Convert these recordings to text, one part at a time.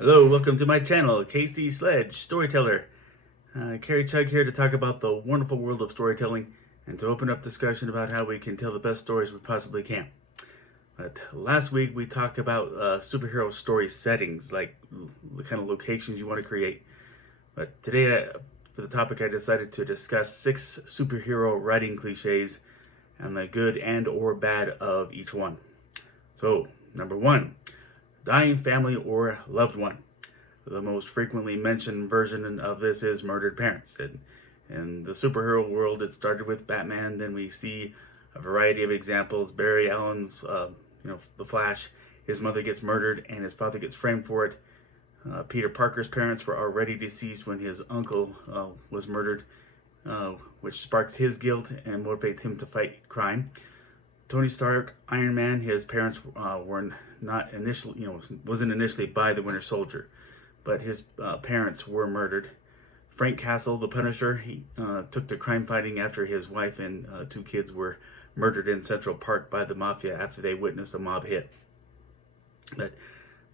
Hello, welcome to my channel, Casey Sledge, storyteller. Carrie Chug here to talk about the wonderful world of storytelling and to open up discussion about how we can tell the best stories we possibly can. But last week we talked about superhero story settings, like the kind of locations you want to create. But today, for the topic, I decided to discuss 6 superhero writing cliches and the good and or bad of each one. So, number 1. Dying family or loved one. The most frequently mentioned version of this is murdered parents. In the superhero world, it started with Batman. Then we see a variety of examples. Barry Allen's, The Flash. His mother gets murdered and his father gets framed for it. Peter Parker's parents were already deceased when his uncle was murdered, which sparks his guilt and motivates him to fight crime. Tony Stark, Iron Man, his parents were not initially, wasn't initially by the Winter Soldier, but his parents were murdered. Frank Castle, the Punisher, he took to crime fighting after his wife and 2 kids were murdered in Central Park by the mafia after they witnessed a mob hit.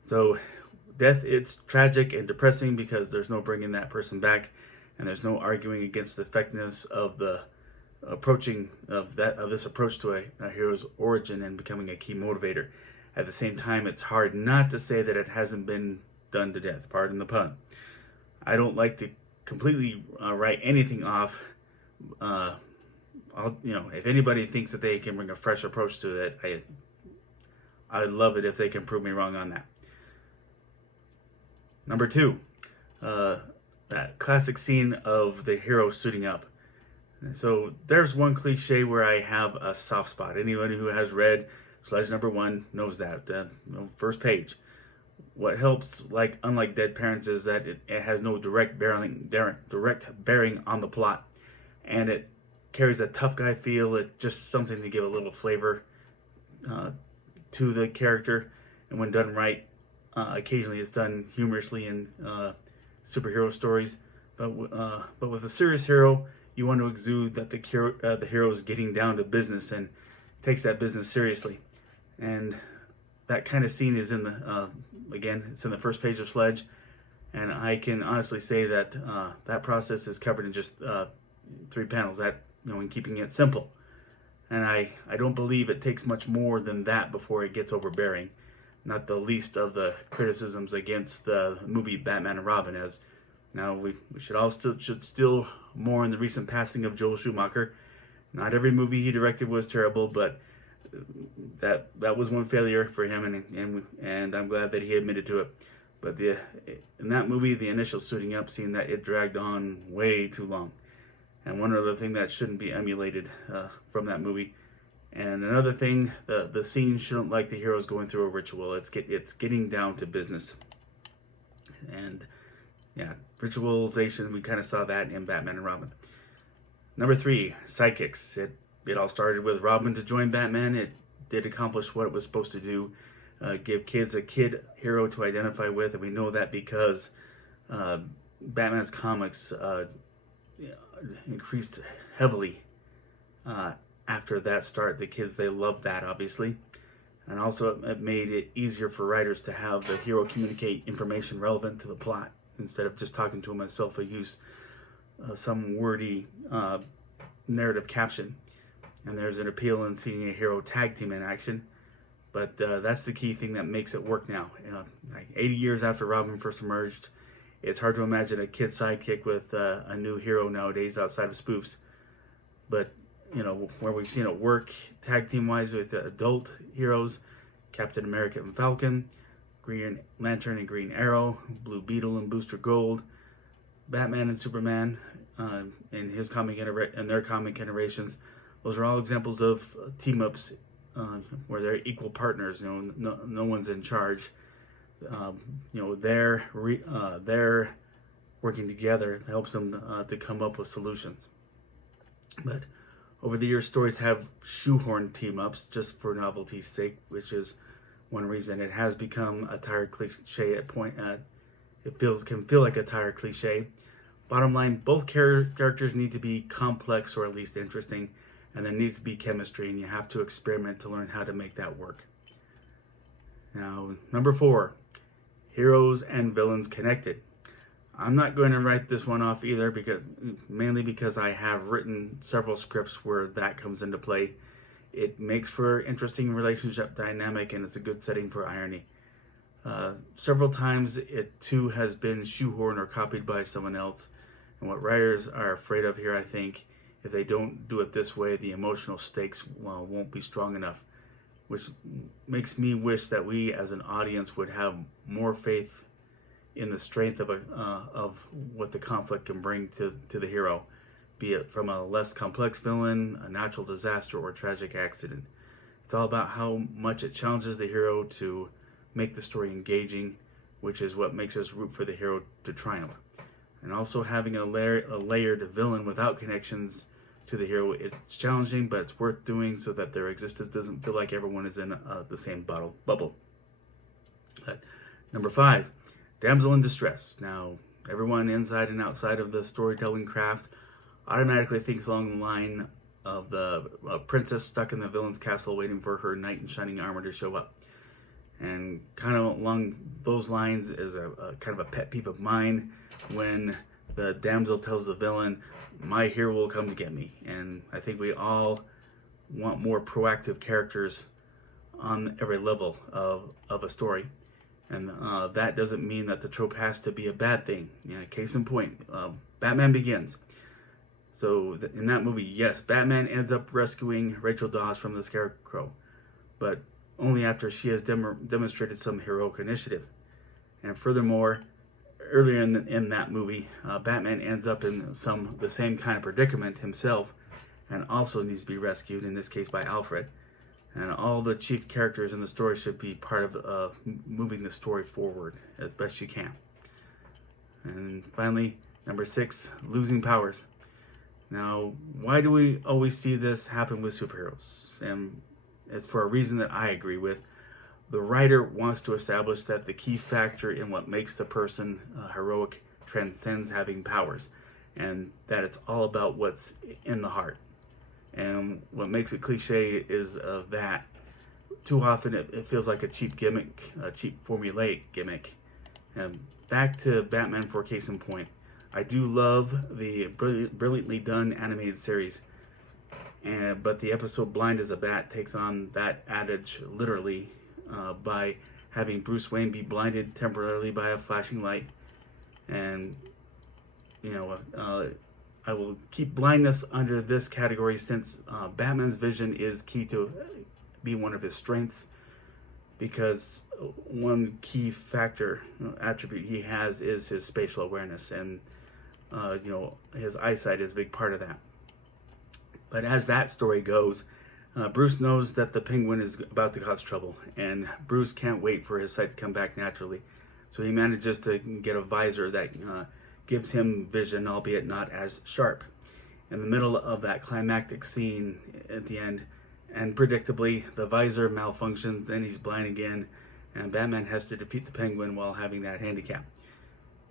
So death, it's tragic and depressing because there's no bringing that person back, and there's no arguing against the effectiveness of the this approach to a hero's origin and becoming a key motivator. At the same time, it's hard not to say that it hasn't been done to death. Pardon the pun. I don't like to completely write anything off. If anybody thinks that they can bring a fresh approach to it, I'd love it if they can prove me wrong on that. Number 2, that classic scene of the hero suiting up. So there's one cliche where I have a soft spot. Anyone who has read Sledge number 1 knows that. First page. What helps, unlike Dead Parents, is that it has no direct bearing on the plot, and it carries a tough guy feel. It's just something to give a little flavor to the character, and when done right, occasionally it's done humorously in superhero stories. But with a serious hero, you want to exude that the hero is getting down to business and takes that business seriously. And that kind of scene is in it's in the first page of Sledge. And I can honestly say that that process is covered in just 3 panels, in keeping it simple. And I don't believe it takes much more than that before it gets overbearing. Not the least of the criticisms against the movie Batman and Robin, as now we should still mourn the recent passing of Joel Schumacher. Not every movie he directed was terrible, but that was one failure for him, and I'm glad that he admitted to it. But in that movie, the initial suiting up scene, that it dragged on way too long, and one other thing that shouldn't be emulated from that movie. And another thing, the scene shouldn't like the heroes going through a ritual. It's getting down to business, and yeah, ritualization. We kind of saw that in Batman and Robin. Number 3, sidekicks. It all started with Robin to join Batman. It did accomplish what it was supposed to do, give kids a kid hero to identify with, and we know that because Batman's comics increased heavily after that start. The kids, they loved that, obviously. And also it made it easier for writers to have the hero communicate information relevant to the plot, instead of just talking to him as self-use, some wordy narrative caption. And there's an appeal in seeing a hero tag team in action. But that's the key thing that makes it work now. 80 years after Robin first emerged, it's hard to imagine a kid sidekick with a new hero nowadays outside of spoofs. But, where we've seen it work tag team-wise with adult heroes, Captain America and Falcon, Green Lantern and Green Arrow, Blue Beetle and Booster Gold, Batman and Superman, in their comic iterations. Those are all examples of team-ups where they're equal partners. No one's in charge. They're working together helps them to come up with solutions. But over the years, stories have shoehorned team-ups just for novelty's sake, which is one reason it has become a tired cliche at point. Can feel like a tired cliche. Bottom line, both characters need to be complex or at least interesting, and there needs to be chemistry, and you have to experiment to learn how to make that work. Now, number 4, heroes and villains connected. I'm not going to write this one off either, mainly because I have written several scripts where that comes into play. It makes for interesting relationship dynamic, and it's a good setting for irony. Several times it too has been shoehorned or copied by someone else, and what writers are afraid of here, I think, if they don't do it this way, the emotional stakes won't be strong enough, which makes me wish that we as an audience would have more faith in the strength of what the conflict can bring to the hero, be it from a less complex villain, a natural disaster, or tragic accident. It's all about how much it challenges the hero to make the story engaging, which is what makes us root for the hero to triumph. And also having a layered villain without connections to the hero, it's challenging, but it's worth doing so that their existence doesn't feel like everyone is in the same bubble. Number 5, damsel in distress. Now, everyone inside and outside of the storytelling craft automatically thinks along the line of the princess stuck in the villain's castle waiting for her knight in shining armor to show up. And kind of along those lines is a kind of a pet peeve of mine when the damsel tells the villain, "My hero will come to get me." And I think we all want more proactive characters on every level of a story. And that doesn't mean that the trope has to be a bad thing. Case in point, Batman Begins. So in that movie, yes, Batman ends up rescuing Rachel Dawes from the Scarecrow, but only after she has demonstrated some heroic initiative. And furthermore, earlier in that movie, Batman ends up in the same kind of predicament himself, and also needs to be rescued, in this case by Alfred. And all the chief characters in the story should be part of moving the story forward as best you can. And finally, number 6, losing powers. Now, why do we always see this happen with superheroes? And it's for a reason that I agree with. The writer wants to establish that the key factor in what makes the person heroic transcends having powers, and that it's all about what's in the heart. And what makes it cliche is that too often it feels like a cheap gimmick, a cheap formulaic gimmick. And back to Batman for a case in point. I do love the brilliantly done animated series, but the episode Blind as a Bat takes on that adage literally by having Bruce Wayne be blinded temporarily by a flashing light. And I will keep blindness under this category since Batman's vision is key to be one of his strengths, because one key attribute he has is his spatial awareness, and his eyesight is a big part of that. But as that story goes, Bruce knows that the Penguin is about to cause trouble, and Bruce can't wait for his sight to come back naturally. So he manages to get a visor that gives him vision, albeit not as sharp. In the middle of that climactic scene at the end, and predictably, the visor malfunctions, then he's blind again, and Batman has to defeat the Penguin while having that handicap.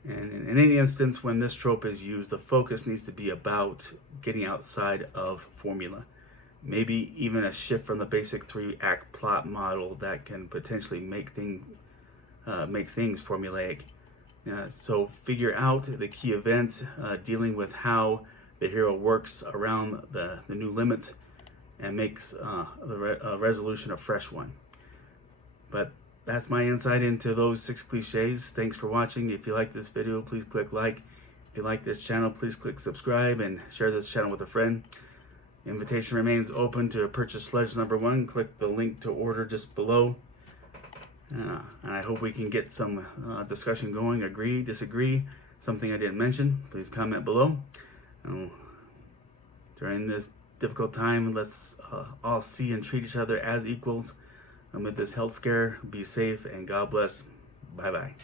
And in any instance when this trope is used, the focus needs to be about getting outside of formula. Maybe even a shift from the basic 3-act plot model that can potentially make things formulaic. So figure out the key events, dealing with how the hero works around the new limits, and makes the resolution a fresh one. But that's my insight into those 6 cliches. Thanks for watching. If you like this video, please click like. If you like this channel, please click subscribe and share this channel with a friend. The invitation remains open to purchase Sledge number 1. Click the link to order just below. And I hope we can get some discussion going. Agree, disagree, something I didn't mention, please comment below. During this difficult time, let's all see and treat each other as equals. Amid this health scare, be safe and God bless. Bye-bye.